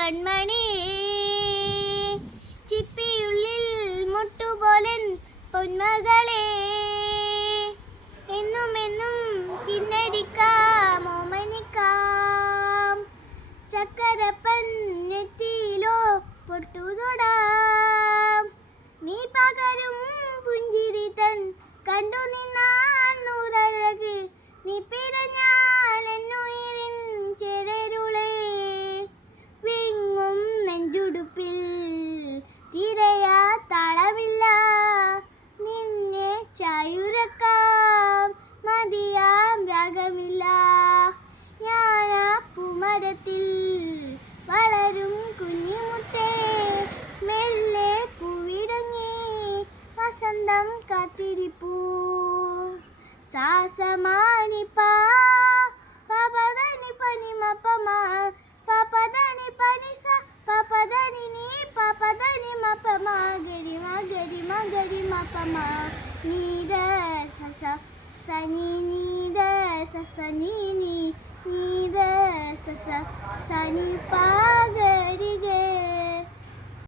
കൺമണി ചിപ്പിയുള്ളിൽ മുട്ടുപോലൻ പൊന്മകളെ എന്നും എന്നും കിന്നരിക്കാം ഓമനിക്കാം ചക്കരപ്പൻ നെറ്റിയിലോ പൊട്ടുതൊടാം നീ പകരും പുഞ്ചിരി തൻ കണ്ടു നിന്നാൽ നൂറഴക് നീ പിറഞ്ഞാൽ എന്നുയിരിൻ ചെരരുളേ വിങ്ങും നെഞ്ചുടുപ്പിൽ തിരയാ താളമില്ല നിന്നെ ചായുറക്കാം മതിയാം രാഗമില്ല ഞാനാ പൂമരത്തിൽ വളരും കുഞ്ഞിമുട്ടേ മെല്ലെ പൂവിടങ്ങി വസന്തം കാത്തിരിപ്പൂ സാസമാനി പാപദനി പനി മപ്പമാ പാപദനി പനി സ പാപദനി നീ പാപദനി മപ്പമാ ഗരി മഗരി മഗരി മപ്പമാ നീദ സസ സനി നീദ സസ നീ നീദ സസ സനി പാ